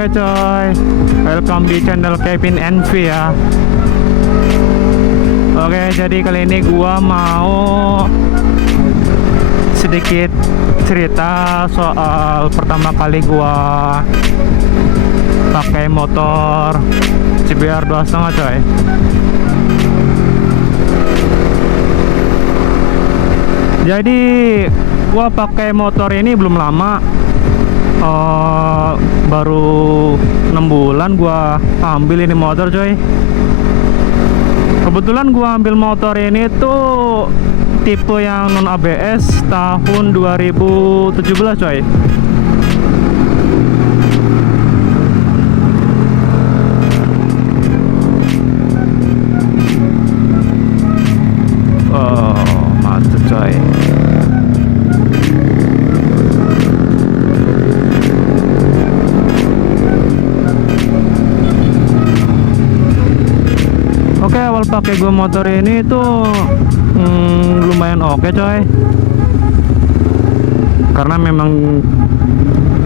Oke coy, welcome di channel Kevin NV ya. Oke, jadi kali ini gua mau sedikit cerita soal pertama kali gua pakai motor CBR 2.5 coy. Jadi gua pakai motor ini belum lama, baru 6 bulan gua ambil ini motor coy. Kebetulan gua ambil motor ini tuh tipe yang non ABS tahun 2017 coy. Mantap coy. Oke, awal pakai gue motor ini tuh lumayan oke coy, karena memang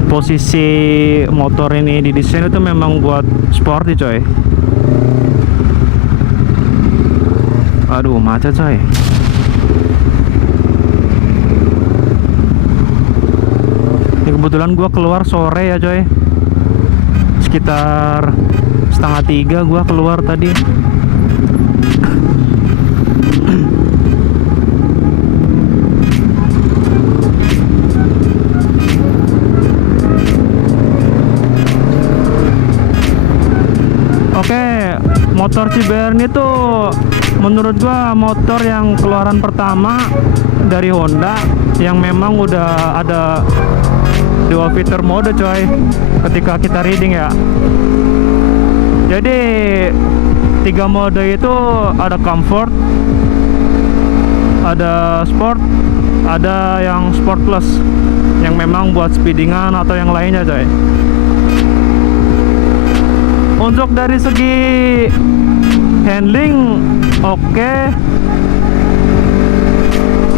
posisi motor ini didesain itu memang buat sporty coy. Aduh, macet coy. Ini kebetulan gue keluar sore ya coy, sekitar 2:30 gue keluar tadi. Oke, motor CBR ini tuh menurut gua motor yang keluaran pertama dari Honda yang memang udah ada dual fitur mode coy ketika kita riding ya. Jadi 3 mode itu ada comfort, ada sport, ada yang sport plus yang memang buat speedingan atau yang lainnya coy. Untuk dari segi handling oke,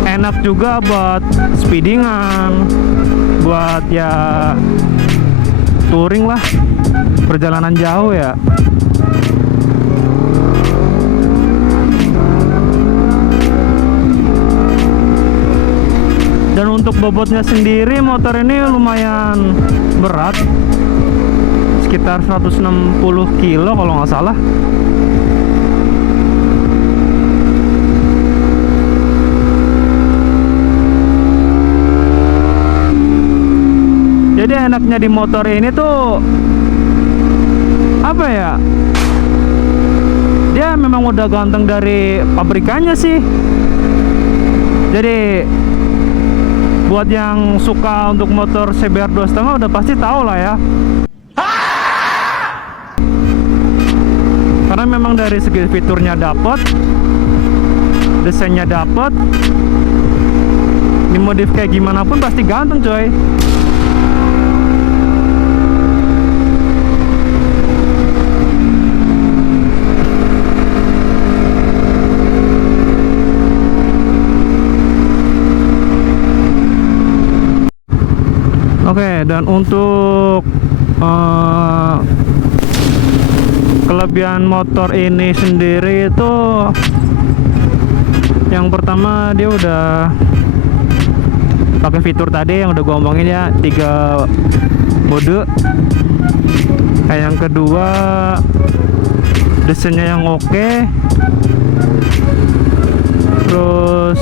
enak juga buat speedingan, buat ya touring lah, perjalanan jauh ya. Dan untuk bobotnya sendiri motor ini lumayan berat, sekitar 160 kilo kalau nggak salah. Jadi enaknya di motor ini tuh apa ya, dia memang udah ganteng dari pabrikannya sih. Jadi buat yang suka untuk motor CBR 2.5 udah pasti tahu lah ya. Karena memang dari segi fiturnya dapet, desainnya dapet, dimodif kayak gimana pun pasti ganteng coy. Oke, dan untuk kelebihan motor ini sendiri itu yang pertama dia udah pakai fitur tadi yang udah gua omongin ya, 3 mode. Yang kedua desainnya yang oke, terus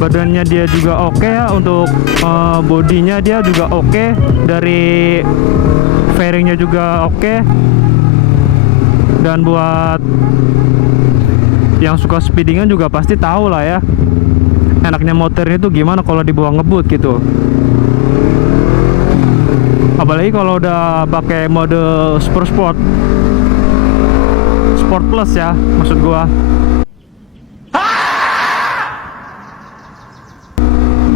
badannya dia juga oke ya. Untuk bodinya dia juga oke, dari fairingnya juga oke. Dan buat yang suka speedingan juga pasti tahu lah ya, enaknya motor itu gimana kalau dibawa ngebut gitu. Apalagi kalau udah pakai mode super sport, sport plus ya maksud gua.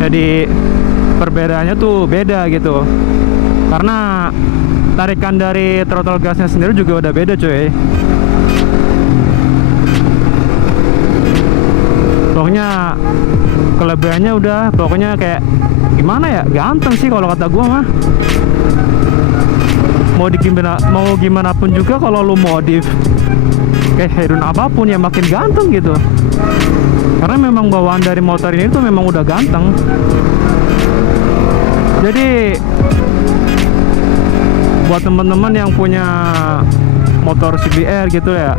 Jadi perbedaannya tuh beda gitu, karena tarikan dari throttle gasnya sendiri juga udah beda cuy. Pokoknya kelebihan desainnya udah pokoknya kayak gimana ya, ganteng sih kalau kata gua mah. Mau gimana pun juga kalau lu modif kayak head-on apapun ya makin ganteng gitu, karena memang bawaan dari motor ini tuh memang udah ganteng. Jadi buat teman-teman yang punya motor CBR gitu ya,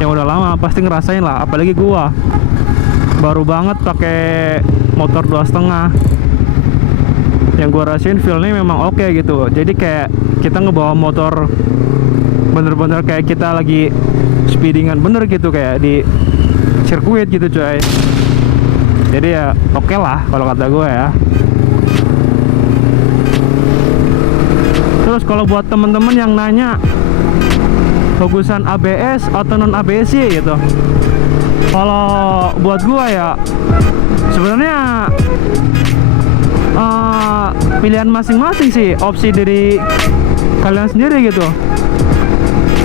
yang udah lama pasti ngerasain lah, apalagi gua baru banget pakai motor 2,5. Yang gua rasain feel-nya memang oke gitu. Jadi kayak kita ngebawa motor bener-bener kayak kita lagi speedingan bener gitu, kayak di sirkuit gitu coy. Jadi ya oke lah kalau kata gue ya. Terus kalau buat temen-temen yang nanya bagusan ABS atau non ABS sih gitu, kalau buat gue ya sebenarnya pilihan masing-masing sih, opsi dari kalian sendiri gitu.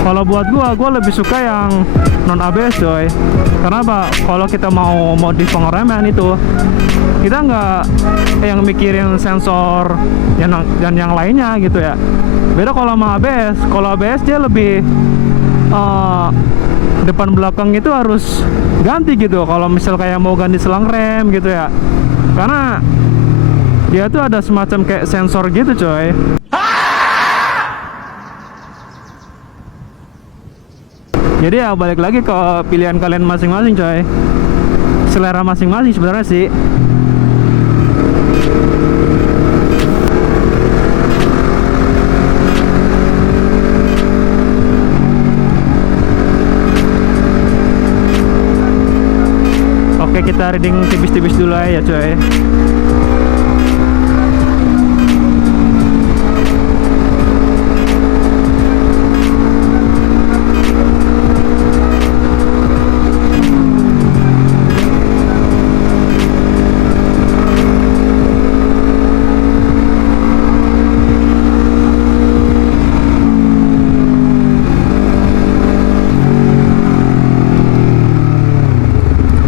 Kalau buat gua lebih suka yang non ABS coy. Karena apa? Kalau kita mau modif pengereman itu, kita nggak yang mikirin sensor dan yang lainnya gitu ya. Beda kalau sama ABS. Kalau ABS dia lebih depan belakang itu harus ganti gitu. Kalau misal kayak mau ganti selang rem gitu ya. Karena dia tuh ada semacam kayak sensor gitu coy. Jadi ya balik lagi ke pilihan kalian masing-masing coy, selera masing-masing sebenarnya sih. Oke, kita reading tipis-tipis dulu aja ya coy.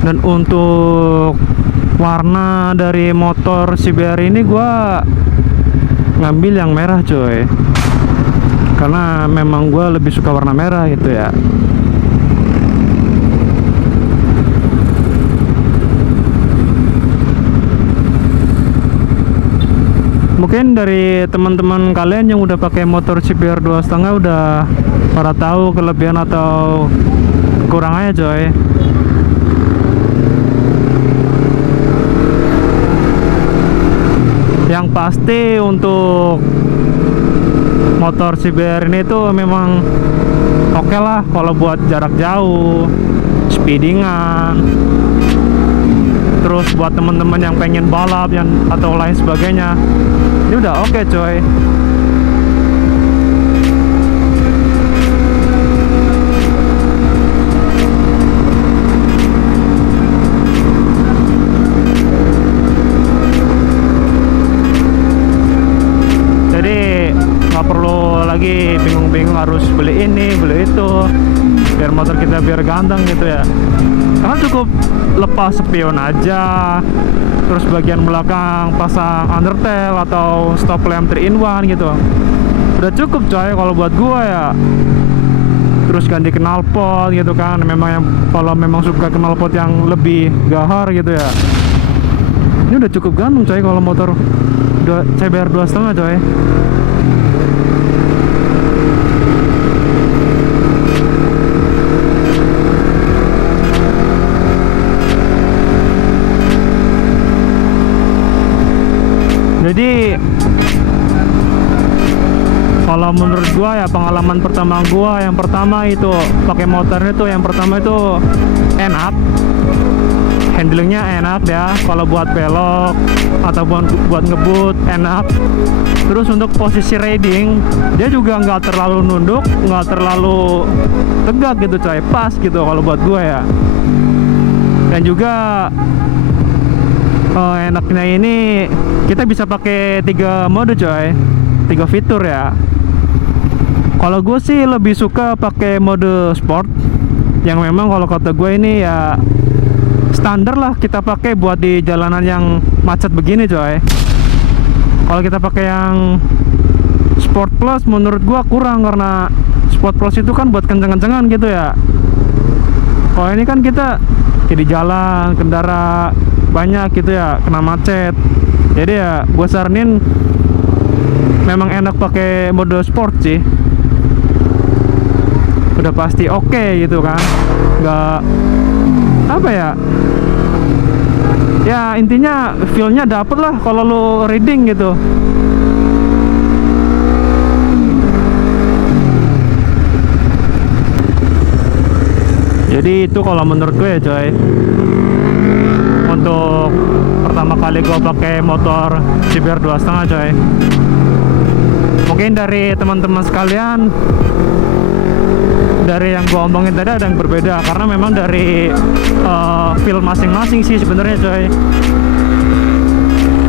Dan untuk warna dari motor CBR ini gua ngambil yang merah coy, karena memang gua lebih suka warna merah gitu ya. Mungkin dari teman-teman kalian yang udah pakai motor CBR 2,5 udah pada tahu kelebihan atau kekurangannya coy. Yang pasti untuk motor CBR ini tuh memang oke lah kalau buat jarak jauh, speedingan. Terus buat temen-temen yang pengen balap atau lain sebagainya, ini udah oke coy. Lagi bingung-bingung harus beli ini beli itu biar motor kita biar ganteng gitu ya. Karena cukup lepas spion aja, terus bagian belakang pasang undertail atau stop lamp 3-in-1 gitu, udah cukup coy kalau buat gua ya. Terus ganti knalpot gitu kan, memang yang kalau memang suka knalpot yang lebih gahar gitu ya, ini udah cukup ganteng coy kalau motor CBR 2,5 coy. Jadi kalau menurut gua ya, pengalaman pertama gua yang pertama itu pakai motor itu, yang pertama itu enak, handlingnya enak ya, kalau buat belok ataupun buat ngebut enak. Terus untuk posisi riding dia juga nggak terlalu nunduk, nggak terlalu tegak gitu coy, pas gitu kalau buat gua ya. Dan juga enaknya ini kita bisa pakai 3 mode coy, 3 fitur ya. Kalau gue sih lebih suka pakai mode sport, yang memang kalau kata gue ini ya standar lah kita pakai buat di jalanan yang macet begini coy. Kalau kita pakai yang Sport Plus menurut gua kurang, karena Sport Plus itu kan buat kenceng-kencengan gitu ya. Kalau ini kan kita di jalan, kendara banyak gitu ya, kena macet. Jadi ya gua saranin memang enak pakai mode sport sih. Udah pasti oke gitu kan. Nggak apa ya, ya intinya feel-nya dapet lah kalau lo reading gitu. Jadi itu kalau menurut gue ya coy, untuk pertama kali gue pakai motor CBR 2,5 coy. Mungkin dari teman-teman sekalian, dari yang gue omongin tadi ada yang berbeda, karena memang dari feel masing-masing sih sebenarnya coy.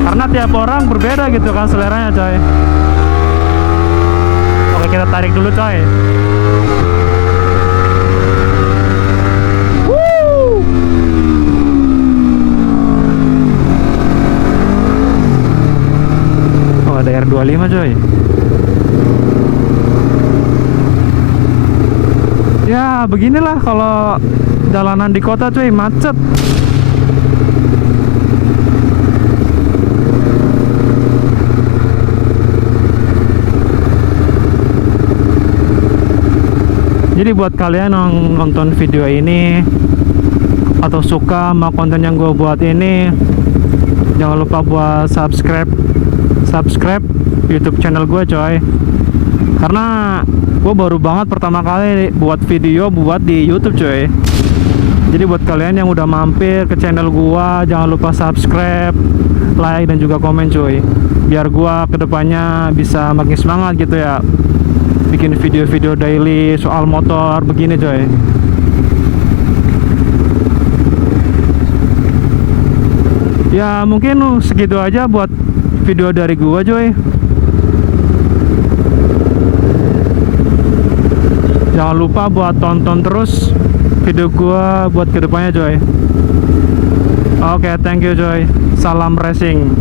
Karena tiap orang berbeda gitu kan seleranya coy. Oke, kita tarik dulu coy. Oh, ada R25 coy. Ya beginilah kalau jalanan di kota cuy, macet. Jadi buat kalian yang nonton video ini atau suka sama konten yang gue buat ini, jangan lupa buat subscribe YouTube channel gue coy. Karena gue baru banget pertama kali buat video buat di YouTube coy. Jadi buat kalian yang udah mampir ke channel gue, jangan lupa subscribe, like, dan juga komen coy, biar gue kedepannya bisa makin semangat gitu ya, bikin video-video daily soal motor begini coy. Ya mungkin segitu aja buat video dari gua coy. Jangan lupa buat tonton terus video gua buat kedepannya coy. Oke, thank you coy. Salam racing.